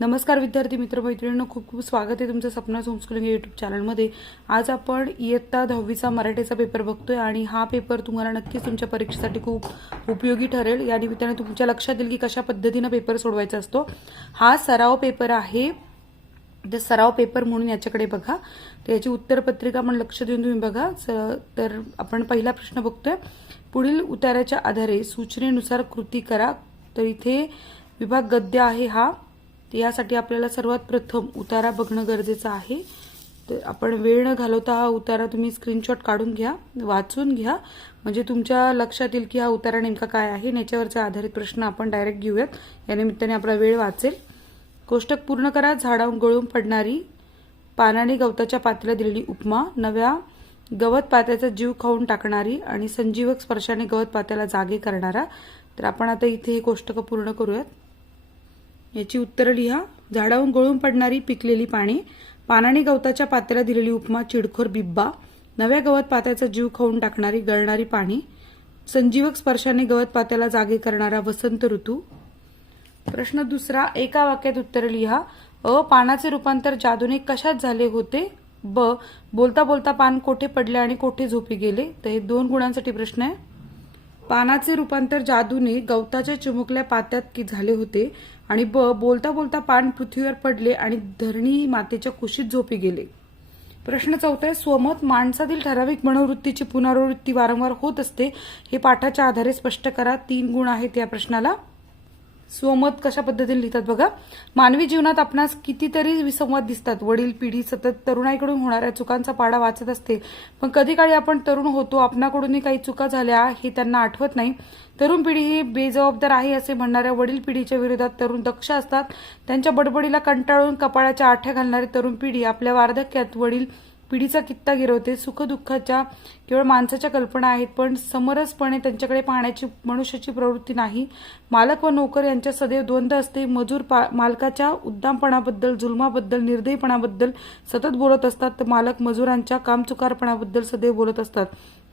नमस्कार विद्यार्थी मित्र मैत्रिणींनो, खूप खूप स्वागत आहे तुमचं सपना होमस्कूलिंग यूट्यूब चॅनलमध्ये। आज आपण इयत्ता 10वीचा मराठीचा पेपर बघतोय आणि हा पेपर तुम्हाला नक्कीच तुमच्या परीक्षेसाठी खूप उपयोगी ठरेल। या निमित्ताने तुमच्या लक्षात येईल की कशा पद्धतीने पेपर सोडवायचा असतो। हा सराव पेपर आहे, ते सराव पेपर म्हणून याच्याकडे बघा। तर याची उत्तरपत्रिका पण लक्ष देऊन तुम्ही बघा। तर आपण पहिला प्रश्न बघतोय, पुढील उताराच्या आधारे सूचनेनुसार कृती करा। तर इथे विभाग गद्य आहे हा। यासाठी आपल्याला सर्वात प्रथम उतारा बघणं गरजेचं आहे। तर आपण वेळ न घालवता हा उतारा तुम्ही स्क्रीनशॉट काढून घ्या, वाचून घ्या, म्हणजे तुमच्या लक्षात येईल की हा उतारा नेमका काय आहे। याच्यावरचा आधारित प्रश्न आपण डायरेक्ट घेऊयात, या निमित्ताने आपला वेळ वाचेल। कोष्टक पूर्ण करा। झाडावरून गळून पडणारी, पानाने गवताच्या पातीला दिलेली उपमा, नव्या गवत पात्याचा जीव खाऊन टाकणारी आणि संजीवक स्पर्शाने गवत पात्याला जागे करणारा। तर आपण आता इथे हे कोष्टक पूर्ण करूयात। याची उत्तरं लिहा। झाडावरून गळून पडणारी पिकलेली पाने, पानाने गवताच्या पात्याला दिलेली उपमा चिडखोर बिब्बा, नव्या गवत पात्याचा जीव खाऊन टाकणारी गळणारी पाने, संजीवक स्पर्शाने गवत पात्याला जागे करणारा वसंत ऋतू। प्रश्न दुसरा, एका वाक्यात उत्तर लिहा। अ, पानाचे रूपांतर जादूने कशात झाले होते? ब, बोलता बोलता पान कोठे पडले आणि कोठे झोपी गेले? तर हे 2 गुणांसाठी प्रश्न आहे। पानाचे रूपांतर जादूने गवताच्या चिमुकल्या पात्यात की झाले होते आणि ब, बोलता बोलता पान पृथ्वीवर पडले आणि धरणी मातेच्या कुशीत झोपी गेले। प्रश्न चौथा आहे, स्वमत, माणसातील ठराविक मनोवृत्तीची पुनरावृत्ती वारंवार होत असते, हे पाठाच्या आधारे स्पष्ट करा। 3 गुण आहेत या प्रश्नाला। स्वमत कशा पद्धतीने लिहितात बघा। मानवी जीवनात आपणास कितीतरी विसंवाद दिसतात। वडील पिढी सतत तरुणाईकडून होणाऱ्या चुकांचा पाढा वाचत असते, पण कधी काळी आपण तरुण होतो, आपणाकडूनही काही चुका झाल्या हे त्यांना आठवत नाही। तरुण पिढी ही बेजबाबदार आहे असे म्हणणाऱ्या वडील पिढीच्या विरोधात तरुण दक्ष असतात। त्यांच्या बडबडीला कंटाळून कपाळाच्या आठ्या घालणारी तरुण पिढी आपल्या वार्धक्यात वडील पिढीचा कित्ता गिरवते। सुखदुःखाच्या केवळ माणसाच्या कल्पना आहेत, पण समरसपणे त्यांच्याकडे पाहण्याची मनुष्याची प्रवृत्ती नाही। मालक व नोकर यांच्या सदैव द्वंद्व असते। मजूर मालकाच्या उद्दामपणाबद्दल, जुलमाबद्दल, निर्दयीपणाबद्दल सतत बोलत असतात, तर मालक मजुरांच्या कामचुकारपणाबद्दल सदैव बोलत असतात।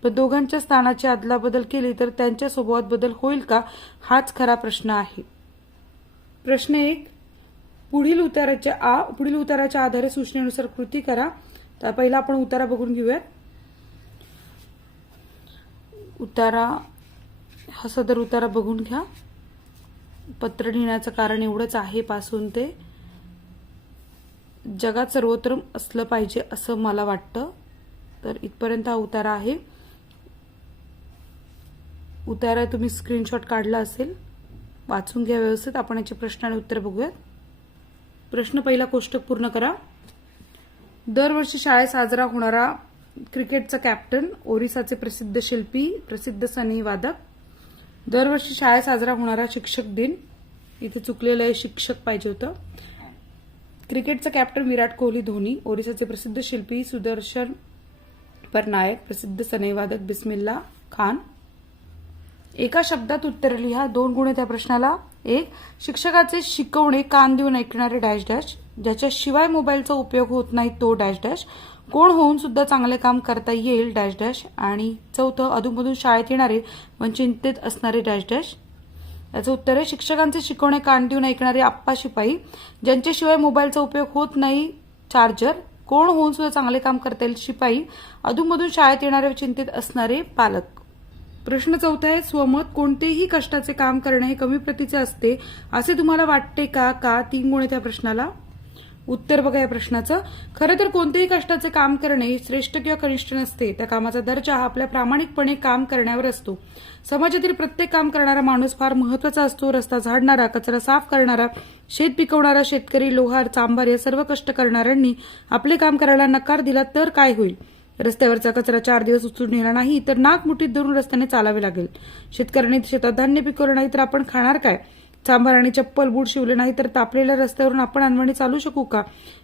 पण दोघांच्या स्थानाची अदलाबदल केली तर त्यांच्या स्वभावात बदल होईल का? हाच खरा प्रश्न आहे। प्रश्न 1, पुढील उताराच्या आधारे सूचनेनुसार कृती करा। तर पहिला आपण उतारा बघून घेऊयात। उतारा, हा सदर उतारा बघून घ्या। पत्र लिहिण्याचं कारण एवढंच आहे, पासून ते जगात सर्वत्र असलं पाहिजे असं मला वाटतं। तर इथपर्यंत हा उतारा आहे। उतारा तुम्ही स्क्रीनशॉट काढला असेल, वाचून घ्या व्यवस्थित। आपण याचे प्रश्न आणि उत्तर बघूयात। प्रश्न पहिला, कोष्टक पूर्ण करा। दरवर्षी शाळेत साजरा होणारा क्रिकेटचा कॅप्टन, ओरिसाचे प्रसिद्ध शिल्पी, प्रसिद्ध सनई वादक। दरवर्षी शाळेत साजरा होणारा शिक्षक दिन, इथे चुकलेलं आहे, शिक्षक पाहिजे होतं। क्रिकेटचा कॅप्टन विराट कोहली धोनी, ओरिसाचे प्रसिद्ध शिल्पी सुदर्शन पटनायक, प्रसिद्ध सनई वादक बिस्मिल्ला खान। एका शब्दात उत्तर लिहा। 2 गुण त्या प्रश्नाला। 1, शिक्षकाचे शिकवणे कान देऊन ऐकणारे डॅश डॅश, ज्याच्याशिवाय मोबाईलचा उपयोग होत नाही तो डॅश डॅश, कोण होऊन सुद्धा चांगले काम करता येईल डॅश डॅश, आणि 4, अधूनमधून शाळेत येणारे पण चिंतेत असणारे डॅश डॅश। याचं उत्तर आहे, शिक्षकांचे शिकवणे कान देऊन ऐकणारे आप्पा शिपाई, ज्यांच्याशिवाय मोबाईलचा उपयोग होत नाही चार्जर, कोण होऊन सुद्धा चांगले काम करता येईल शिपाई, अधूनमधून शाळेत येणारे चिंतेत असणारे पालक। प्रश्न 4 आहे, स्वमत, कोणतेही कष्टाचे काम करणे हे कमी प्रतीचे असते असे तुम्हाला वाटते का? 3 गुण त्या प्रश्नाला। उत्तर बघा या प्रश्नाचं। खरं तर कोणतेही कष्टाचे काम करणे श्रेष्ठ किंवा कनिष्ठ नसते, त्या कामाचा दर्जा हा आपल्या प्रामाणिकपणे काम करण्यावर असतो। समाजातील प्रत्येक काम करणारा माणूस फार महत्वाचा असतो। रस्ता झाडणारा, कचरा साफ करणारा, शेत पिकवणारा शेतकरी, लोहार, चांभार या सर्व कष्ट करणाऱ्यांनी आपले काम करायला नकार दिला तर काय होईल? रस्त्यावरचा कचरा 4 दिवस उचलून नेला नाही तर नाक मुठीत धरून रस्त्याने चालावे लागेल। शेतकऱ्यांनी शेतात धान्य पिकवलं नाही तर आपण खाणार काय? चांभाराने चप्पल बूट शिवले नाही तर तापलेल्या रस्त्यावरून आपण अनवाणी चालू शकू का?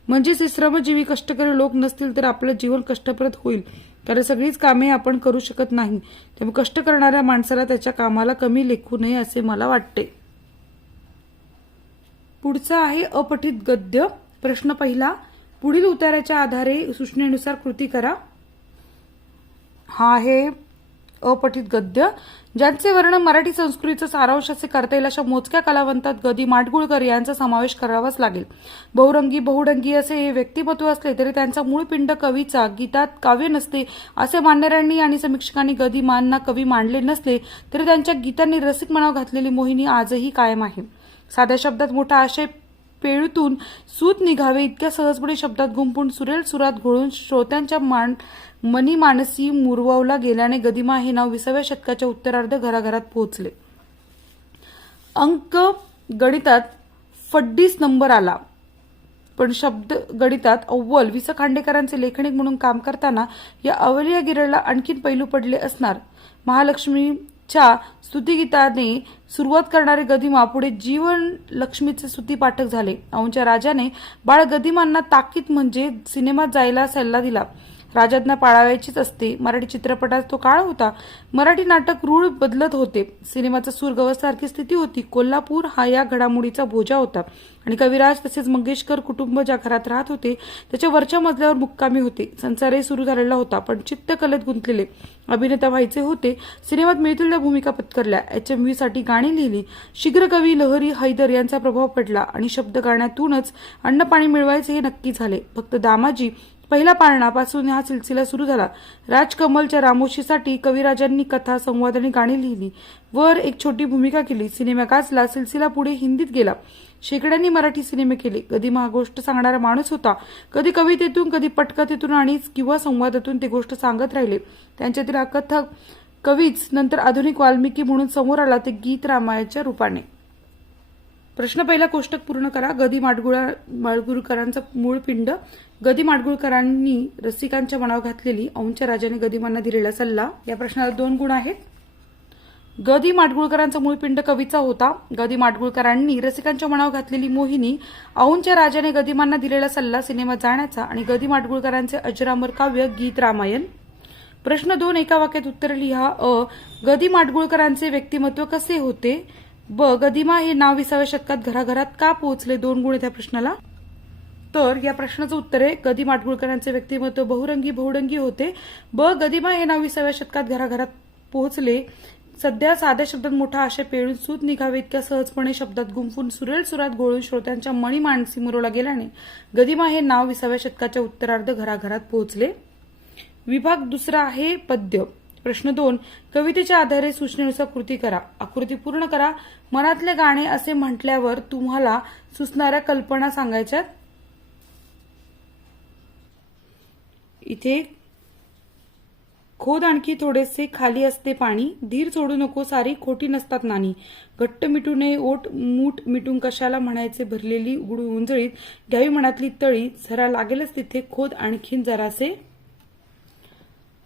म्हणजेच श्रमजीवी कष्टकरी लोक नसतील तर आपलं जीवन कष्टप्रद होईल, कारण सगळीच कामे आपण करू शकत नाही। त्यामुळे कष्ट करणाऱ्या माणसाला त्याच्या कामाला कमी लेखू नये असे मला वाटते। पुढचा आहे अपठित गद्य। प्रश्न पहिला, पुढील उताराच्या आधारे सूचनेनुसार कृती करा। हा आहे अपठित गद्य ज्यांचे वर्णन मराठी संस्कृतीचं सारांश असे करता येईल अशा मोजक्या कलावंतात ग. माडगुळकर यांचा समावेश करावाच लागेल. बहुरंगी बहुढंगी असे हे व्यक्तिमत्व असले तरी त्यांचा मूळ पिंड कवीचा, गीतात काव्य नसते असे मान्यवरांनी आणि समीक्षकांनी गदिमांना कवी मानले नसले तरी त्यांच्या गीतांनी रसिक मनावर घातलेली मोहिनी आजही कायम आहे. साध्या शब्दात मोठा आशय पेळूतून सूत निघावे इतक्या सहजपणे शब्दात गुंफून सुरेल सुरात घोळून श्रोत्यांच्या मनी मानसी मुरवला गेल्याने गदिमा हे नाव 20व्या शतकाच्या उत्तरार्ध घराघरात पोहोचले. अंक गणितात फड्डीस नंबर आला, पण शब्द गणितात अव्वल. वि. स. खांडेकरांचे लेखनिक म्हणून काम करताना या अवलिया गिरडला आणखीन पैलू पडले असणार. महालक्ष्मीच्या स्तुतिगीताने सुरुवात करणारे गदिमा पुढे जीवन लक्ष्मीचे स्तुतिपाठक झाले. औंधच्या राजाने बाळ गदिमांना ताकीद म्हणजे सिनेमात जायला सल्ला दिला. राजाज्ञा पाळावायचीच असते. मराठी चित्रपटात तो काळ होता. मराठी नाटक रूळ बदलत होते. सिनेमाचा सूर गवसारखी स्थिती होती. कोल्हापूर हा या घडामोडीचा बोजा होता आणि कविराज तसेच मंगेशकर कुटुंब ज्या घरात राहत होते त्याच्या वरच्या मजल्यावर मुक्कामी होते. संसारही सुरू झालेला होता, पण चित्तकलेत गुंतलेले. अभिनेता व्हायचे होते. सिनेमात मिळतील त्या भूमिका पत्करल्या. HMV साठी गाणी लिहिली. शीघ्र कवी लहरी हैदर यांचा प्रभाव पडला आणि शब्द गाण्यातूनच अन्नपाणी मिळवायचे हे नक्की झाले. फक्त दामाजी पहिला पाळणापासून हा सिलसिला सुरू झाला. राजकमलच्या रामोशीसाठी कविराजांनी कथा, संवाद आणि गाणी लिहिली. वर एक छोटी भूमिका केली. सिनेमा गाजला. सिलसिला पुढे हिंदीत गेला. शेकड्यांनी मराठी सिनेमे केले. गदिमा हा गोष्ट सांगणारा माणूस होता. कधी कवितेतून, कधी पटकथेतून आणि किंवा संवादातून ते गोष्ट सांगत राहिले. त्यांच्यातील हा कथक कवीच नंतर आधुनिक वाल्मिकी म्हणून समोर आला, ते गीत रामायणाच्या रूपाने. प्रश्न पहिला कोष्टक पूर्ण करा. माडगुळकरांचा मूळ पिंड. माडगुळकरांनी रसिकांच्या मनावर घातलेली औंधच्या राजाने गदिमांना दिलेला सल्ला. या प्रश्नाला 2 गुण आहेत. माडगुळकरांचा मूळ पिंड कवीचा होता. माडगुळकरांनी रसिकांच्या मनावर घातलेली मोहिनी, औंधच्या राजाने गदिमांना दिलेला सल्ला सिनेमात जाण्याचा आणि माडगुळकरांचे अजरामर काव्य गीत रामायण. प्रश्न 2 एका वाक्यात उत्तर लिहा. माडगुळकरांचे व्यक्तिमत्व कसे होते? गदिमा हे नाव 20व्या शतकात घराघरात का पोहोचले? 2 गुण त्या प्रश्नाला. तर या प्रश्नाचं उत्तर आहे माडगुळकरांचे व्यक्तिमत्व बहुरंगी बहुडंगी होते. गदिमा हे नाव 20व्या शतकात घराघरात पोहोचले. सध्या साध्या शब्दात मोठा आशय पेळून सूत निघावे इतक्या सहजपणे शब्दात गुंफून सुरेल सुरात घोळून श्रोत्यांच्या मणी मानसी मुरवला गेल्याने गदिमा हे नाव 20व्या शतकाच्या उत्तरार्ध घराघरात पोहोचले. विभाग दुसरा आहे पद्य. प्रश्न 2 कवितेच्या आधारे सूचनेनुसार कृती करा. आकृती पूर्ण करा. मनातले गाणे असे म्हटल्यावर तुम्हाला सुचणाऱ्या कल्पना सांगायच्यात. इथे खोद आणखी थोडेसे खाली असते पाणी, धीर सोडू नको सारी खोटी नसतात नाणी, घट्ट मिटू नये ओठ मूठ मिटून कशाला म्हणायचे भरलेली उघडू उंजळीत घ्यावी मनातली तळी, झरा लागेलच तिथे खोद आणखीन जरासे.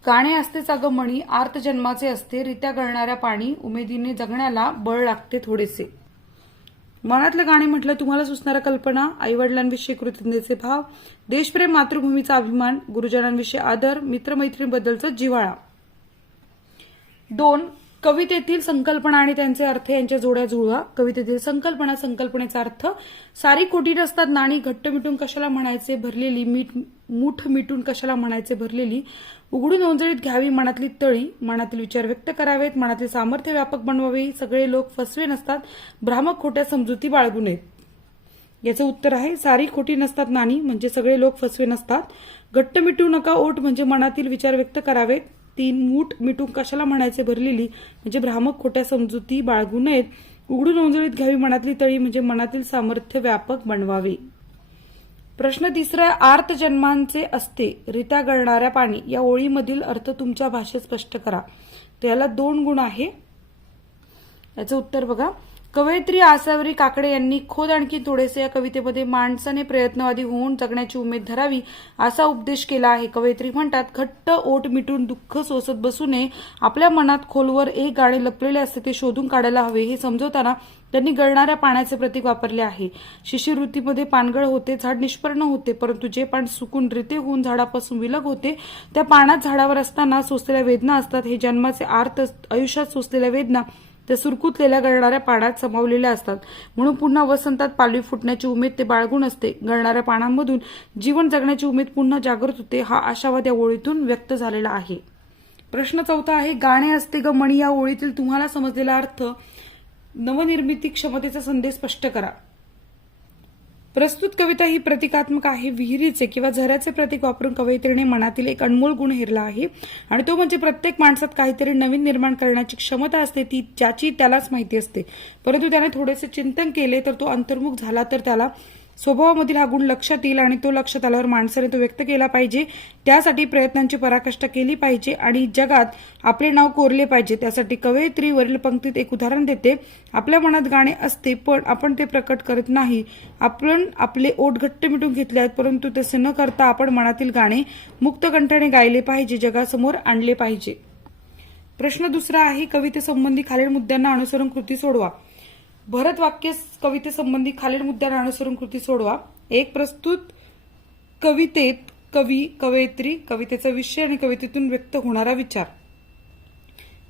गाणे असतेच अगं मणी आर्त जन्माचे असते, रित्या गळणाऱ्या पाणी उमेदीने जगण्याला बळ लागते थोडेसे. मनातलं गाणे म्हटलं तुम्हाला सुचणाऱ्या कल्पना, आईवडिलांविषयी कृतज्ञतेचे भाव, देशप्रेम, मातृभूमीचा अभिमान, गुरुजनांविषयी आदर, मित्रमैत्रींबद्दलचा जिव्हाळा. 2 कवितेतील संकल्पना आणि त्यांचे अर्थ यांच्या जोड्या जुळवा. कवितेतील संकल्पना, संकल्पनेचा अर्थ. सारी खोटी नसतात नाणी, घट्ट मिटून कशाला म्हणायचे भरलेली, मूठ मिटून कशाला म्हणायचे भरलेली, उघडून ओंजळीत घ्यावी मनातली तळी, मनातील विचार व्यक्त करावेत, मनातील सामर्थ्य व्यापक बनवावे, सगळे लोक फसवे नसतात, भ्रामक खोट्या समजुती बाळगू नयेत. याचं उत्तर आहे सारी खोटी नसतात नाणी म्हणजे सगळे लोक फसवे नसतात, घट्ट मिटू नका ओठ म्हणजे मनातील विचार व्यक्त करावेत, 3 मूठ मिटून कशाला म्हणायचे भरलेली म्हणजे भ्रामक खोट्या समजुती बाळगू नयेत, उघडून ओंजळीत घ्यावी मनातली तळी म्हणजे मनातील सामर्थ्य व्यापक बनवावे. प्रश्न 3 आर्त जन्मांचे असते रित्या गळणाऱ्या पाणी या ओळीमधील अर्थ तुमच्या भाषेत स्पष्ट करा. त्याला 2 गुण आहे. याचं उत्तर बघा. कवयित्री आसावरी काकडे यांनी खोद आणखी थोडेसे या कवितेमध्ये माणसाने प्रयत्नवादी होऊन जगण्याची उमेद धरावी असा उपदेश केला आहे. कवयित्री म्हणतात घट्ट ओठ मिटून दुःख सोसत बसू नये, आपल्या मनात खोलवर एक गाणे लपलेले असते ते शोधून काढायला हवे. हे समजवताना त्यांनी गळणाऱ्या पाण्याचे प्रतीक वापरले आहे. शिशिरवृत्तीमध्ये पानगळ होते, झाड निष्पर्ण होते, परंतु जे पान सुकून रिते होऊन झाडापासून विलग होते त्या पानात झाडावर असताना सोसलेल्या वेदना असतात. हे जन्माचे आर्त आयुष्यात सोसलेल्या वेदना त्या सुरकुतलेल्या गळणाऱ्या पाण्यात समावलेल्या असतात. म्हणून पुन्हा वसंतात पालवी फुटण्याची उमेद ते बाळगून असते. गळणाऱ्या पानांमधून जीवन जगण्याची उमेद पुन्हा जागृत होते. हा आशावाद या ओळीतून व्यक्त झालेला आहे. प्रश्न 4 आहे, गाणे असते ग मणी या ओळीतील तुम्हाला समजलेला अर्थ नवनिर्मिती क्षमतेचा संदेश स्पष्ट करा. प्रस्तुत कविता ही प्रतिकात्मक आहे. विहिरीचे किंवा झऱ्याचे प्रतीक वापरून कवयित्रीने मनातील एक अनमोल गुण हेरला आहे आणि तो म्हणजे प्रत्येक माणसात काहीतरी नवीन निर्माण करण्याची क्षमता असते, ती ज्याची त्यालाच माहिती असते. परंतु त्याने थोडेसे चिंतन केले तर तो अंतर्मुख झाला तर त्याला स्वभावामधील हा गुण लक्षात येईल आणि तो लक्षात आल्यावर माणसाने तो व्यक्त केला पाहिजे. त्यासाठी प्रयत्नांची पराकाष्ठा केली पाहिजे आणि जगात आपले नाव कोरले पाहिजे. त्यासाठी कवयित्री वरील पंक्तीत एक उदाहरण देते. आपल्या मनात गाणे असते पण आपण ते प्रकट करत नाही. आपण आपले ओठ घट्ट मिटून घेतले आहेत, परंतु तसे न करता आपण मनातील गाणे मुक्त कंठाने गायले पाहिजे, जगासमोर आणले पाहिजे. प्रश्न 2 आहे, कवितेसंबंधी खालील मुद्द्यांना अनुसरून कृती सोडवा. भरत वाक्य कवितेसंबंधी खालील मुद्द्यांना अनुसरून कृती सोडवा. 1. प्रस्तुत कवितेत कवी, कवयित्री, कवितेचा विषय आणि कवितेतून व्यक्त होणारा विचार.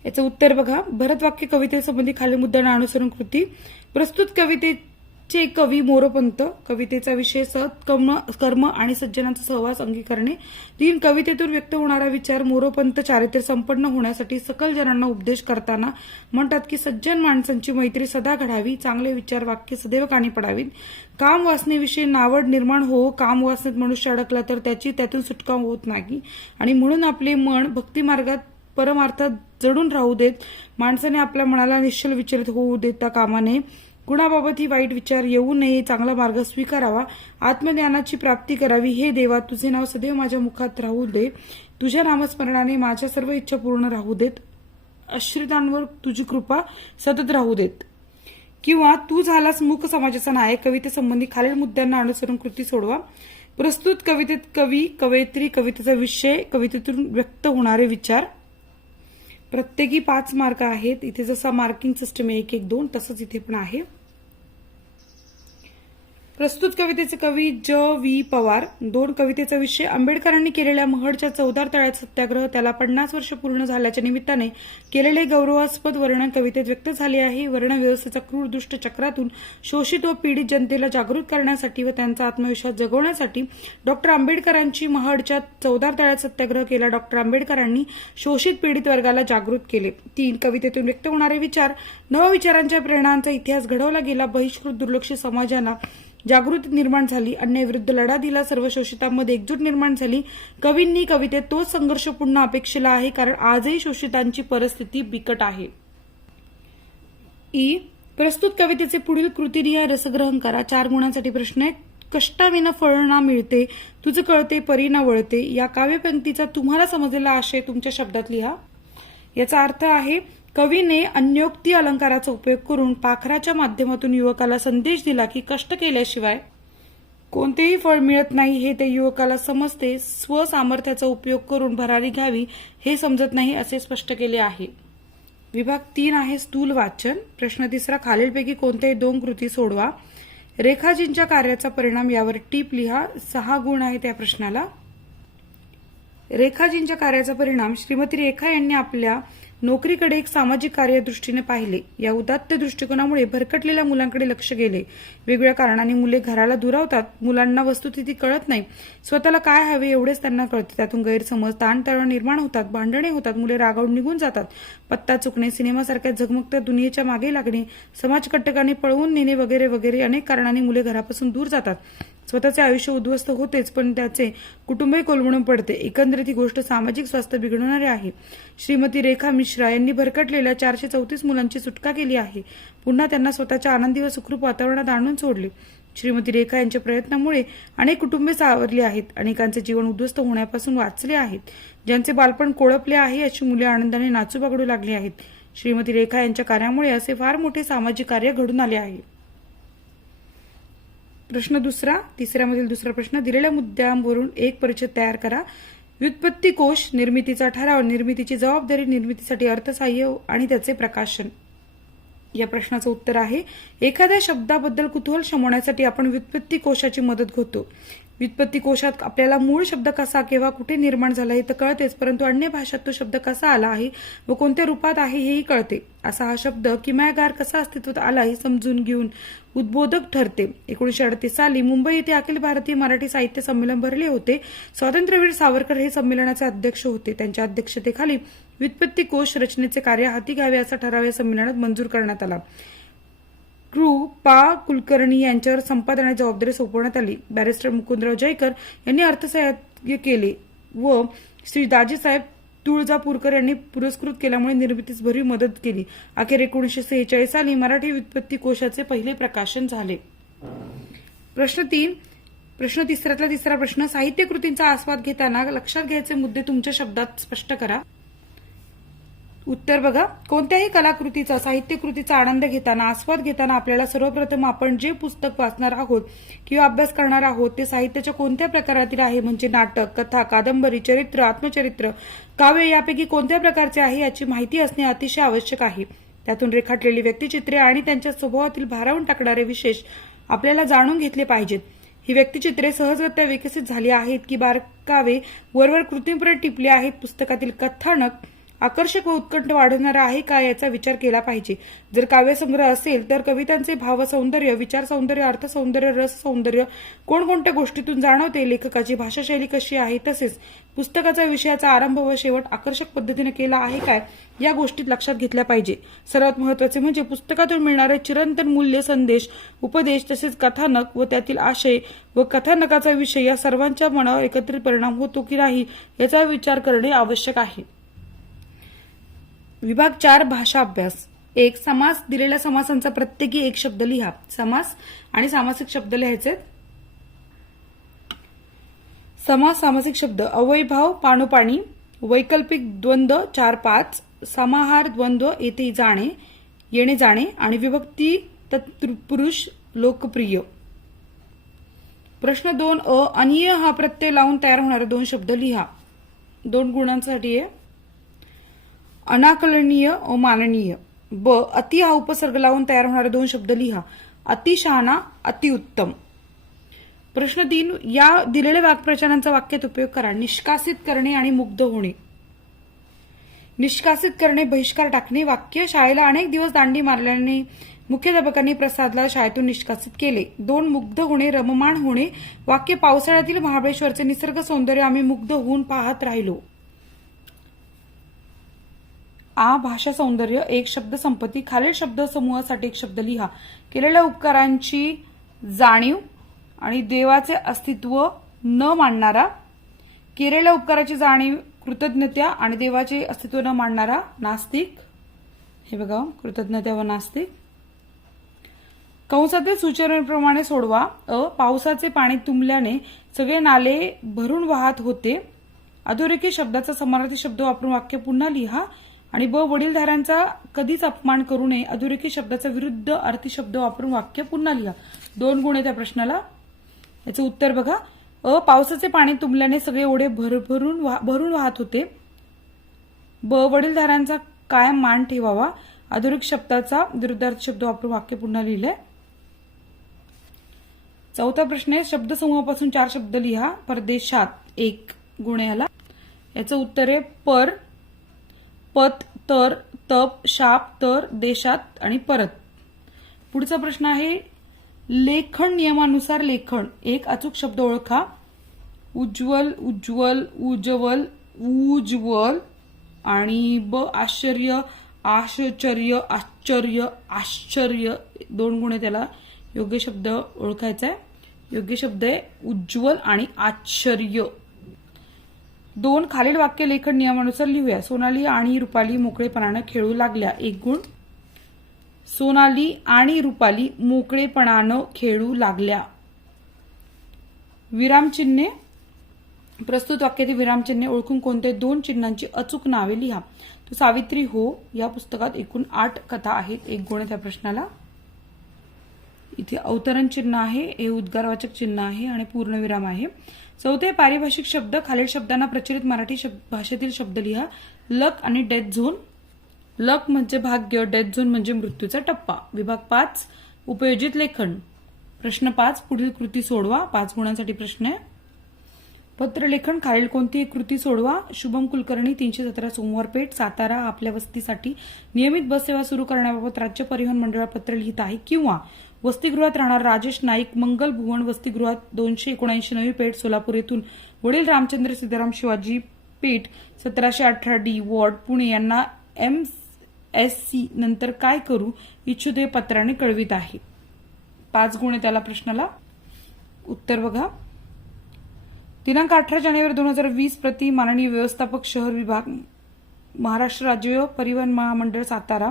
याचं उत्तर बघा. भरत वाक्य कवितेसंबंधी खालील मुद्द्यांना अनुसरून कृती. प्रस्तुत कवितेचे कवी मोरोपंत. कवितेचा विषय सत, कर्म आणि सज्जनांचा सहवास अंगीकारणे. 3. कवितेतून व्यक्त होणारा विचार. मोरोपंत चारित्र्य संपन्न होण्यासाठी सकल जनांना उपदेश करताना म्हणतात की सज्जन माणसांची मैत्री सदा घडावी, चांगले विचार वाक्य सदैव कानी पडावीत. काम वासनेविषयी नावड निर्माण हो. काम वासनेत मनुष्य अडकला तर त्यातून सुटका होत नाही आणि म्हणून आपले मन भक्तिमार्गात परमार्थात जडून राहू देत. माणसाने आपल्या मनाला निश्चल विचलित होऊ देता कामा नये. गुणाबाबत ही वाईट विचार येऊ नये. चांगला मार्ग स्वीकारावा. आत्मज्ञानाची प्राप्ती करावी. हे देवा, तुझे नाव सदैव माझ्या मुखात राहू दे. तुझ्या नामस्मरणाने माझ्या सर्व इच्छा पूर्ण राहू देत. आश्रितांवर तुझी कृपा सतत राहू देत. किंवा तू झालास मूक समाजाचा नायक. कवितेसंबंधी खालील मुद्द्यांना अनुसरून कृती सोडवा. प्रस्तुत कवितेत कवी, कवयित्री, कवितेचा विषय, कवितेतून व्यक्त होणारे विचार. प्रत्येकी 5 मार्क आहेत. इथे जसा मार्किंग सिस्टम आहे 1, 1, 2 तसंच इथे पण आहे. प्रस्तुत कवितेचे कवी ज. व्ही. पवार. 2. कवितेचा विषय. आंबेडकरांनी केलेल्या महडच्या 14 तळ्यात सत्याग्रह, त्याला 50 वर्ष पूर्ण झाल्याच्या निमित्ताने केलेले गौरवास्पद वर्णन कवितेत व्यक्त झाले आहे. वर्णव्यवस्थेच्या क्रूर दुष्ट चक्रातून शोषित व पीडित जनतेला जागृत करण्यासाठी व त्यांचा आत्मविश्वास जगवण्यासाठी डॉक्टर आंबेडकरांची महडच्या 14 तळ्यात सत्याग्रह केला. डॉक्टर आंबेडकरांनी शोषित पीडित वर्गाला जागृत केले. 3. कवितेतून व्यक्त होणारे विचार. नवविचारांच्या प्रेरणांचा इतिहास घडवला गेला. बहिष्कृत दुर्लक्षित समाजाला जागृती निर्माण झाली. अन्यायाविरुद्ध लढा दिला. सर्व शोषितांमध्ये एकजूट निर्माण झाली. कवींनी कवितेत तोच संघर्ष पुन्हा अपेक्षिला आहे, कारण आजही शोषितांची परिस्थिती बिकट आहे. ई. प्रस्तुत कवितेचे पुढील कृतिनिहाय रसग्रहण करा. 4 गुणांसाठी प्रश्न आहे. कष्टाविना फळ ना मिळते, तुझं कळते परी ना वळते. या काव्यपंक्तीचा तुम्हाला समजलेला आशय तुमच्या शब्दात लिहा. याचा अर्थ आहे, कवीने अन्योक्ती अलंकाराचा उपयोग करून पाखराच्या माध्यमातून युवकाला संदेश दिला की कष्ट केल्याशिवाय कोणतेही फळ मिळत नाही हे ते युवकाला समजते. स्वसामर्थ्याचा उपयोग करून भरारी घ्यावी हे समजत नाही असे स्पष्ट केले आहे. विभाग 3 आहे स्थूल वाचन. प्रश्न 3. खालीलपैकी कोणत्याही 2 कृती सोडवा. रेखाजींच्या कार्याचा परिणाम यावर टीप लिहा. 6 गुण आहे त्या प्रश्नाला. रेखाजींच्या कार्याचा परिणाम. श्रीमती रेखा यांनी आपल्या नोकरीकडे एक सामाजिक कार्यदृष्टीने पाहिले. या उदात्त दृष्टिकोनामुळे भरकटलेल्या मुलांकडे लक्ष गेले. वेगवेगळ्या कारणांनी मुले घराला दुरावतात. मुलांना वस्तुस्थिती कळत नाही. स्वतःला काय हवे एवढेच त्यांना कळते. त्यातून गैरसमज, ताणतणाव निर्माण होतात, भांडणे होतात, मुले रागावून निघून जातात. पत्ता चुकणे, सिनेमासारख्या झगमगत्या दुनियेच्या मागे लागणे, समाजकंटकांनी पळवून नेणे वगैरे वगैरे अनेक कारणांनी मुले घरापासून दूर जातात. स्वतःचे आयुष्य उद्ध्वस्त होतेच, पण त्याचे कुटुंबही कोलमडून पडते. एकंदरीत ही गोष्ट सामाजिक स्वास्थ्य बिघडवणारी आहे. श्रीमती रेखा मिश्रा यांनी भरकटलेल्या 434 मुलांची सुटका केली आहे. पुन्हा त्यांना स्वतःच्या आनंदी व सुखरूप वातावरणात आणून सोडले. श्रीमती रेखा यांच्या प्रयत्नामुळे अनेक कुटुंबे सावरली आहेत. अनेकांचे जीवन उद्ध्वस्त होण्यापासून वाचले आहेत. ज्यांचे बालपण कोळपले आहे अशी मुले आनंदाने नाचू बागडू लागली आहेत. श्रीमती रेखा यांच्या कार्यामुळे असे फार मोठे सामाजिक कार्य घडून आले आहे. प्रश्न 2. तिसऱ्यामधील दुसरा प्रश्न. दिलेल्या मुद्द्यांवरून एक परिच्छेद तयार करा. व्युत्पत्ती कोश, निर्मितीचा ठराव, निर्मितीची जबाबदारी, निर्मितीसाठी अर्थसहाय्य आणि त्याचे प्रकाशन. या प्रश्नाचं उत्तर आहे, एखाद्या शब्दाबद्दल कुतूहल शमवण्यासाठी आपण व्युत्पत्ती कोशाची मदत घेतो. व्युत्पत्ती कोशात आपल्याला मूळ शब्द कसा केव्हा कुठे निर्माण झाला हे तर कळतेच, परंतु अन्य भाषात तो शब्द कसा आला आहे व कोणत्या रूपात आहे हेही कळते. असा हा शब्द किमयागार कसा अस्तित्वात आला हे समजून घेऊन उद्बोधक ठरते. 1938 साली मुंबई येथे अखिल भारतीय मराठी साहित्य संमेलन भरले होते. स्वातंत्र्यवीर सावरकर हे संमेलनाचे अध्यक्ष होते. त्यांच्या अध्यक्षतेखाली व्युत्पत्ती कोश रचनेचे कार्य हाती घ्यावे असा ठराव या संमेलनात मंजूर करण्यात आला. कृ. पा. कुलकर्णी यांच्यावर संपादनाची जबाबदारी सोपवण्यात आली. बॅरिस्टर मुकुंदराव जयकर यांनी अर्थसहाय्य केले व श्री दाजीसाहेब तुळजापूरकर यांनी पुरस्कृत केल्यामुळे निर्मितीस भरीव मदत केली. अखेर 1946 साली मराठी व्युत्पत्ती कोशाचे पहिले प्रकाशन झाले. प्रश्न तिसऱ्यातला तिसरा प्रश्न. साहित्य कृतींचा आस्वाद घेताना लक्षात घ्यायचे मुद्दे तुमच्या शब्दात स्पष्ट करा. उत्तर बघा. कोणत्याही कलाकृतीचा साहित्य कृतीचा आनंद घेताना आस्वाद घेताना आपल्याला सर्वप्रथम आपण जे पुस्तक वाचणार आहोत किंवा अभ्यास करणार आहोत ते साहित्याच्या कोणत्या प्रकारातील आहे, म्हणजे नाटक, कथा, कादंबरी, चरित्र, आत्मचरित्र, काव्य यापैकी कोणत्या प्रकारचे आहे याची माहिती असणे अतिशय आवश्यक आहे. त्यातून रेखाटलेली व्यक्तिचित्रे आणि त्यांच्या स्वभावातील भारावून टाकणारे विशेष आपल्याला जाणून घेतले पाहिजेत. ही व्यक्तिचित्रे सहजगत्या विकसित झाली आहेत की बारकावे वरवर कृत्रिमपणे टिपले आहेत. पुस्तकातील कथानक आकर्षक व उत्कंठ वाढवणारा आहे का याचा विचार केला पाहिजे. जर काव्यसंग्रह असेल तर कवितांचे भावसौंदर्य, विचारसौंदर्य, अर्थसौंदर्य, रससौंदर्य कोणकोणत्या गोष्टीतून जाणवते, लेखकाची भाषाशैली कशी आहे, तसेच पुस्तकाचा विषयाचा आरंभ व शेवट आकर्षक पद्धतीने केला आहे काय या गोष्टीत लक्षात घेतल्या पाहिजे. सर्वात महत्त्वाचे म्हणजे पुस्तकातून मिळणारे चिरंतन मूल्य, संदेश, उपदेश तसेच कथानक व त्यातील आशय व कथानकाचा विषय या सर्वांच्या मनावर एकत्रित परिणाम होतो की नाही याचा विचार करणे आवश्यक आहे. विभाग 4 भाषा अभ्यास. 1. समास. दिलेल्या समासांचा प्रत्येकी एक शब्द लिहा. समास आणि सामासिक शब्द लिहायचे. समास सामासिक शब्द. अव्ययीभाव पाणोपाणी, वैकल्पिक द्वंद्व 4-5, समाहार द्वंद्व येथे जाणे येणे जाणे आणि विभक्ती तत्पुरुष लोकप्रिय. प्रश्न 2 अनिय हा प्रत्यय लावून तयार होणारे 2 शब्द लिहा. 2 गुणांसाठी आहे. अनाकलनीय व माननीय. ब. अति हा उपसर्ग लावून तयार होणारे 2 शब्द लिहा. अतिशहाणा, अतिउत्तम. प्रश्न 3 या दिलेल्या वाक्प्रचारांचा वाक्यात उपयोग करा. निष्कासित करणे आणि मुग्ध होणे. निष्कासित करणे बहिष्कार टाकणे. वाक्य. शाळेला अनेक दिवस दांडी मारल्याने मुख्याध्यापकांनी प्रसादला शाळेतून निष्कासित केले. 2 मुग्ध होणे, रममाण होणे. वाक्य. पावसाळ्यातील महाबळेश्वरचे निसर्ग सौंदर्य आम्ही मुग्ध होऊन पाहत राहिलो. आ. भाषा सौंदर्य. 1 शब्द संपत्ती. खालील शब्द समूहासाठी 1 शब्द लिहा. केलेल्या उपकारांची जाणीव आणि देवाचे अस्तित्व न मानणारा. केलेल्या उपकाराची जाणीव, कृतज्ञता आणि देवाचे अस्तित्व न मानणारा नास्तिक. हे बघा, कृतज्ञता व नास्तिक. कंसातील सूचनेप्रमाणे सोडवा. अ. पावसाचे पाणी तुंबल्याने सगळे नाले भरून वाहत होते. अधोरेखित शब्दाचा समानार्थी शब्द वापरून वाक्य पुन्हा लिहा. आणि ब. वडीलधाऱ्यांचा कधीच अपमान करू नये. अधोरेखित शब्दाचा विरुद्ध अर्थी शब्द वापरून वाक्य पुन्हा लिहा. 2 गुण आहे त्या प्रश्नाला. याचं उत्तर बघा. अ. पावसाचे पाणी तुंबल्याने सगळे ओढे भरून वाहत होते. ब. वडीलधाऱ्यांचा कायम मान ठेवावा. अधोरेखित शब्दाचा विरुद्धार्थी शब्द वापरून वाक्य पुन्हा लिहिले. 4था प्रश्न आहे. शब्दसमूहापासून 4 शब्द लिहा. परदेशात 1 गुण याला. याचं उत्तर आहे पर, पत, तर, तप, शाप, तर, देशात आणि परत. पुढचा प्रश्न आहे. लेखन नियमानुसार लेखन. 1 अचूक शब्द ओळखा. उज्ज्वल, उज्ज्वल, उज्ज्वल, उज्ज्वल आणि ब. आश्चर्य, आश्चर्य, आश्चर्य, आश्चर्य. 2 गुण आहे त्याला. योग्य शब्द ओळखायचा आहे. योग्य शब्द आहे उज्ज्वल आणि आश्चर्य. 2 खालील वाक्य लेखन नियमानुसार लिहूया. सोनाली आणि रुपाली मोकळेपणाने खेळू लागल्या. 1 गुण. सोनाली आणि रुपाली मोकळेपणानं खेळू लागल्या. विरामचिन्हे. प्रस्तुत वाक्यातील विरामचिन्हे ओळखून कोणत्या 2 चिन्हांची अचूक नावे लिहा. तो सावित्री हो. या पुस्तकात एकूण 8 कथा आहेत. 1 गुण आहे त्या प्रश्नाला. इथे अवतरण चिन्ह आहे, हे उद्गारवाचक चिन्ह आहे आणि पूर्णविराम आहे. 4 पारिभाषिक शब्द. खालील शब्दांना प्रचलित मराठी भाषेतील शब्द लिहा. लक आणि डेथ झोन. लक म्हणजे भाग्य, डेथ झोन म्हणजे मृत्यूचा टप्पा. विभाग 5 उपयोजित लेखन. प्रश्न 5 पुढील कृती सोडवा. 5 गुणांसाठी प्रश्न आहे. पत्रलेखन. खालील कोणतीही कृती सोडवा. शुभम कुलकर्णी 317 सोमवारपेठ सातारा आपल्या वस्तीसाठी नियमित बस सेवा सुरू करण्याबाबत राज्य परिवहन मंडळाला पत्र लिहित आहे. किंवा वसतिगृहात राहणार राजेश नाईक मंगल भुवन वसतिगृहात 279 नवी पेठ सोलापूर येथून वडील रामचंद्र सीताराम शिवाजी पेठ 1718 वॉर्ड पुणे यांना MSc नंतर काय करू इच्छितो हे पत्राने कळवित आहे. 5 गुण आहे त्याला प्रश्नाला. उत्तर बघा. दिनांक 18 जानेवारी 2020 प्रति माननीय व्यवस्थापक शहर विभाग महाराष्ट्र राज्य परिवहन महामंडळ सातारा.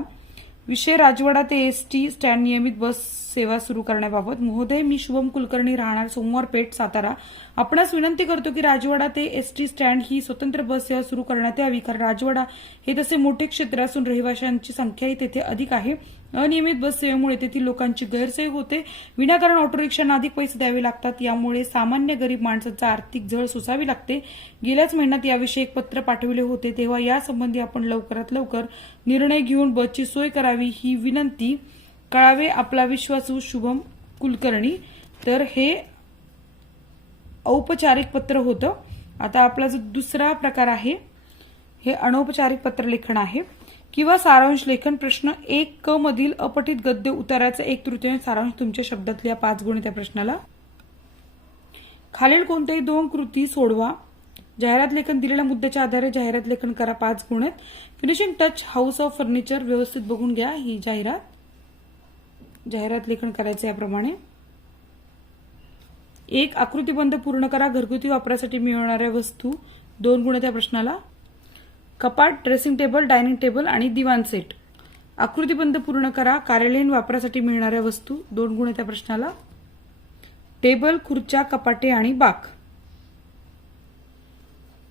विषय राजवाडा ते एसटी स्टँड नियमित बस सेवा सुरू करण्याबाबत. महोदय, मी शुभम कुलकर्णी, राहणार सोमवार पेठ सातारा. आपणास विनंती करतो की राजवाडा ते एसटी स्टँड ही स्वतंत्र बस सेवा सुरू करण्यात यावी, कारण राजवाडा हे तसे मोठे क्षेत्र असून रहिवाशांची संख्याही तेथे अधिक आहे. अनियमित बस सेवेमुळे तेथील लोकांची गैरसोय होते. विनाकारण ऑटो रिक्षांना अधिक पैसे द्यावे लागतात. यामुळे सामान्य गरीब माणसाचा आर्थिक झळ सोसावी लागते. गेल्याच महिन्यात याविषयी एक पत्र पाठविले होते, तेव्हा यासंबंधी आपण लवकरात लवकर निर्णय घेऊन बसची सोय करावी ही विनंती कळावे. आपला विश्वासू शुभम कुलकर्णी. तर हे औपचारिक पत्र होतं. आता आपला जो दुसरा प्रकार आहे हे अनौपचारिक पत्रलेखन आहे किंवा सारांश लेखन. प्रश्न 1 क मधील अपठित गद्य उताराचा 1/3 सारांश तुमच्या शब्दात लिहा. 5 गुण त्या प्रश्नाला. खालील कोणत्याही 2 कृती सोडवा. जाहिरात लेखन दिलेल्या मुद्द्याच्या आधारे जाहिरात लेखन करा. 5 गुण आहेत. Finishing touch house of furniture व्यवस्थित बघून घ्या. ही जाहिरात लेखन करायचं याप्रमाणे. 1 आकृतीबंध पूर्ण करा. घरगुती वापरासाठी मिळणाऱ्या वस्तू. 2 गुण त्या प्रश्नाला. कपाट, ड्रेसिंग टेबल, डायनिंग टेबल आणि दिवाण सेट. आकृतीबंध पूर्ण करा. कार्यालयीन वापरासाठी मिळणाऱ्या वस्तू. 2 गुण त्या प्रश्नाला. टेबल, खुर्च्या, कपाटे आणि बाक.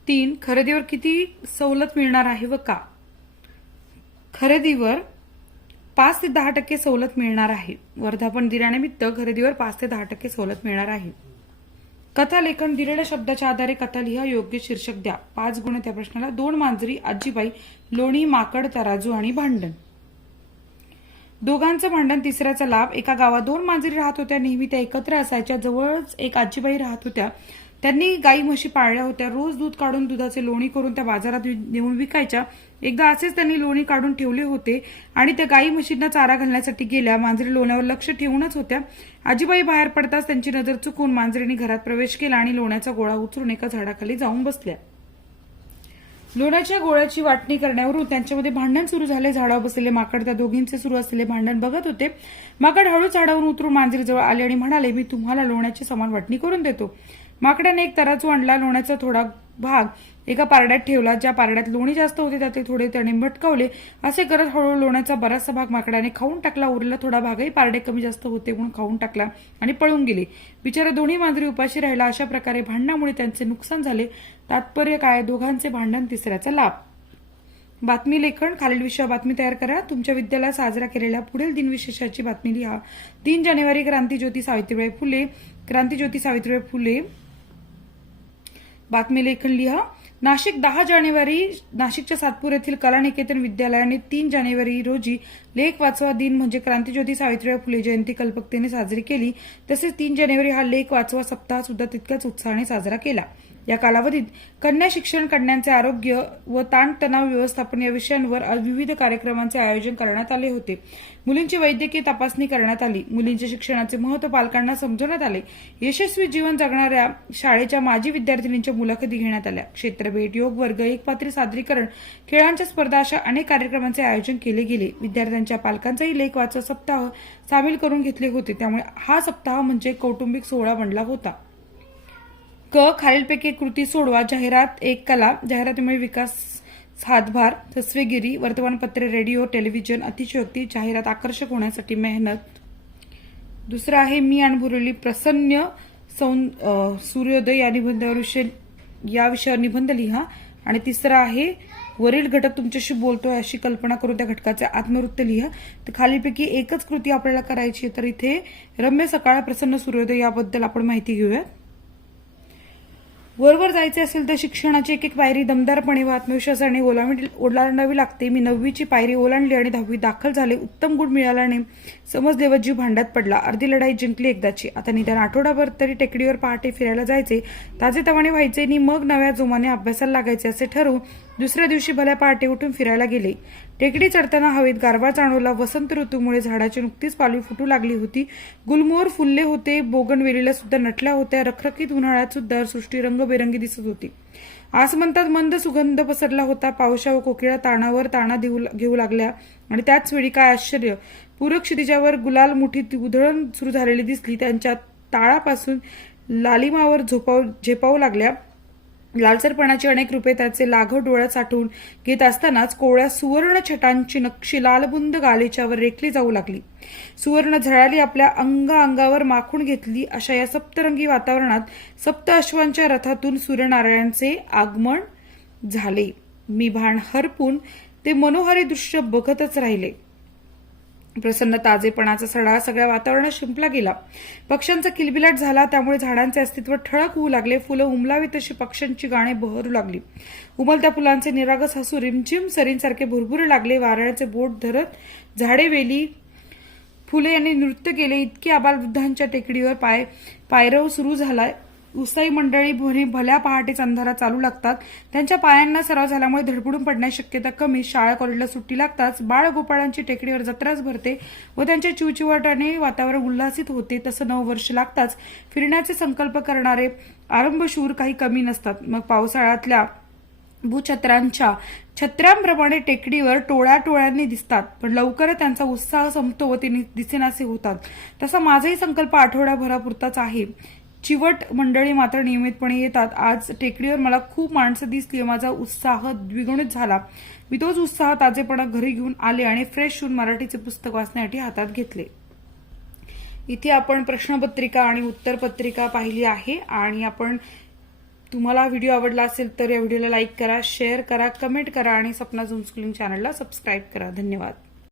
3 खरेदीवर किती सवलत मिळणार आहे व का. खरेदीवर 5 ते 10% सवलत मिळणार आहे. वर्धापन दिनानिमित्त खरेदीवर 5 ते 10% सवलत मिळणार आहे. कथा लेखन दिलेल्या शब्दाच्या आधारे कथा लिहा. योग्य शीर्षक द्या. 5 गुण त्या प्रश्नाला. 2 मांजरी, आजीबाई, लोणी, माकड, तराजू आणि भांडण. दोघांचं भांडण, तिसऱ्याचा लाभ. एका गावात 2 मांजरी राहत होत्या. नेहमी त्या एकत्र असायच्या. जवळच एक आजीबाई राहत होत्या. त्यांनी गाई म्हशी पाळल्या होत्या. रोज दूध काढून दुधाचे लोणी करून त्या बाजारात नेऊन विकायच्या. एकदा असेच त्यांनी लोणी काढून ठेवले होते आणि त्या गाई म्हशींना चारा घालण्यासाठी गेल्या. मांजरी लोण्यावर लक्ष ठेवूनच होत्या. आजीबाई बाहेर पडताच त्यांची नजर चुकून मांजरीने घरात प्रवेश केला आणि लोण्याचा गोळा उचलून एका झाडाखाली जाऊन बसल्या. लोण्याच्या गोळ्याची वाटणी करण्यावरून त्यांच्यामध्ये भांडण सुरू झाले. झाडावर बसलेले माकड त्या दोघींचे सुरू असलेले भांडण बघत होते. माकड हळूच झाडावरून उतरून मांजरीजवळ आले आणि म्हणाले, मी तुम्हाला लोण्याची समान वाटणी करून देतो. माकडाने एक तराजू आणला. लोण्याचा थोडा भाग एका पारड्यात ठेवला. ज्या पारड्यात लोणी जास्त होते त्यातले थोडे त्याने मटकावले. असे करत हळूहळू लोण्याचा बराचसा भाग माकडाने खाऊन टाकला. उरलेला थोडा भागही पारडे कमी जास्त होते म्हणून खाऊन टाकला आणि पळून गेले. बिचारा दोन्ही मांजरी उपाशी राहिला. अशा प्रकारे भांडणामुळे त्यांचे नुकसान झाले. तात्पर्य काय. दोघांचे भांडण, तिसऱ्याचा लाभ. बातमी लेखन. खालील विषयावर बातमी तयार करा. तुमच्या विद्यालयात साजरा केलेल्या पुढील दिनविशेषाची बातमी लिहा. 3 जानेवारी क्रांतीज्योती सावित्रीबाई फुले. क्रांतीज्योती सावित्रीबाई फुले. बातमी लेखन लिहा. नाशिक 10 जानेवारी नाशिकच्या सातपूर येथील कलानिकेतन विद्यालयाने 3 जानेवारी रोजी लेख वाचवा दिन म्हणजे क्रांतीज्योती सावित्रीबाई फुले जयंती कल्पकतेने साजरी केली. तसेच 3 जानेवारी हा लेख वाचवा सप्ताह सुद्धा तितक्याच उत्साहाने साजरा केला. या कालावधीत कन्या शिक्षण, कन्यांचे आरोग्य व ताणतणाव व्यवस्थापन या विषयांवर विविध कार्यक्रमांचे आयोजन करण्यात आले होते. मुलींची वैद्यकीय तपासणी करण्यात आली. मुलींच्या शिक्षणाचे महत्त्व पालकांना समजवण्यात आले. यशस्वी जीवन जगणाऱ्या शाळेच्या माजी विद्यार्थिनींच्या मुलाखती घेण्यात आल्या. क्षेत्रभेट, योग वर्ग, एकपात्री सादरीकरण, खेळांच्या स्पर्धा अशा अनेक कार्यक्रमांचे आयोजन केले गेले. विद्यार्थ्यांच्या पालकांचाही लेख वाचवा सप्ताह सामील करून घेतले होते. त्यामुळे हा सप्ताह म्हणजे कौटुंबिक सोहळा बनला होता. क खालीलपैकी कृती सोडवा. जाहिरात 1 कला. जाहिरातीमुळे विकास हातभार. तस्वेगिरी, वर्तमानपत्रे, रेडिओ, टेलिव्हिजन, अतिशयोक्ती. जाहिरात आकर्षक होण्यासाठी मेहनत. दुसरा आहे मी अनुभवलेली प्रसन्न सूर्योदय या विषयावर निबंध लिहा. आणि तिसरा आहे वरील घटक तुमच्याशी बोलतोय अशी कल्पना करून त्या घटकाचे आत्मवृत्त लिहा. तर खालीपैकी एकच कृती आपल्याला करायची. तर इथे रम्य सकाळ, प्रसन्न सूर्योदय याबद्दल आपण माहिती घेऊया. वरवर जायचे असेल तर शिक्षणाची एक पायरी दमदारपणे व आत्मविश्वासाने ओलांडावी लागते. मी 9वीची पायरी ओलांडली आणि 10वी दाखल झाले. उत्तम गुण मिळाल्याने समजले व जीव भांड्यात पडला. अर्धी लढाई जिंकली एकदाची. आता निदान आठवडाभर तरी टेकडीवर पहाटे फिरायला जायचे, ताजेतवाने व्हायचे आणि मग नव्या जोमाने अभ्यासाला लागायचे असे ठरवून दुसऱ्या दिवशी भल्या पहाटे उठून फिरायला गेले. टेकडी चढताना हवेत गारवा जाणवला. वसंत ऋतूमुळे झाडाची नुकतीच पालवी फुटू लागली होती. गुलमोहर फुलले होते. बोगनवेलीला सुद्धा नटल्या होत्या. रखरखीत उन्हाळ्यात सुद्धा सृष्टी रंगबेरंगी दिसत होती. आसमंतात मंद सुगंध पसरला होता. पावसा व कोकिळा ताणावर ताणा घेऊ लागल्या आणि त्याच वेळी काय आश्चर्य, पूरक क्षितिजावर गुलाल मुठीत उधळण सुरू झालेली दिसली. त्यांच्या ताळापासून लालिमावर झेपावू लागल्या. लालसरपणाची अनेक रूपे त्याचे लाघव डोळ्यात साठवून घेत असतानाच कोवळ्या सुवर्ण छटांची नक्षी लालबुंद गालीच्यावर रेखली जाऊ लागली. सुवर्ण झळाली आपल्या अंगावर माखून घेतली. अशा या सप्तरंगी वातावरणात सप्त अश्वांच्या रथातून सूर्यनारायणांचे आगमन झाले. मी भान हरपून ते मनोहारी दृश्य बघतच राहिले. प्रसन्न ताजेपणाचा सडा सगळ्या वातावरणात शिंपला गेला. पक्ष्यांचा किलबिलाट झाला. त्यामुळे झाडांचे अस्तित्व ठळक होऊ लागले. फुलं उमलावी तशी पक्ष्यांची गाणी बहरू लागली. उमलत्या फुलांचे निरागस हसू रिमझिम सरींसारखे भुरभुरू लागले. वाऱ्याचे बोट धरत झाडे, वेली, फुले यांनी नृत्य केले. इतकी आबालवृद्धांच्या टेकडीवर पायरव सुरू झालाय. उत्साही मंडळी भल्या पहाटेच अंधारात चालू लागतात. त्यांच्या पायांना सराव झाल्यामुळे धडपडून पडण्याची शक्यता कमी. शाळा कॉलेजला सुट्टी लागताच बाळगोपाळांची टेकडीवर जत्राच भरते व त्यांच्या चिवचिवाटाने वातावरण उल्हासित होते. तसं 9 वर्ष लागताच फिरण्याचे संकल्प करणारे आरंभशूर काही कमी नसतात. मग पावसाळ्यातल्या भूछत्रांच्या छत्र्यांप्रमाणे टेकडीवर टोळ्यांनी दिसतात. पण लवकरच त्यांचा उत्साह संपतो व ते दिसेनासे होतात. तसा माझाही संकल्प आठवड्याभरापुरताच आहे. चिवट मंडळी मात्र नियमितपणे येतात. आज टेकडीवर मला खूप माणसं दिसली. माझा उत्साह द्विगुणित झाला. मी तोच उत्साह ताजेपणा घरी घेऊन आले आणि फ्रेश होऊन मराठीचे पुस्तक वाचण्यासाठी हातात घेतले. इथे आपण प्रश्नपत्रिका आणि उत्तरपत्रिका पाहिली आहे. आणि तुम्हाला व्हिडिओ आवडला असेल तर या व्हिडिओला लाईक करा, शेअर करा, कमेंट करा आणि सपनाज होमस्कूलिंग चॅनलला सबस्क्राईब करा. धन्यवाद.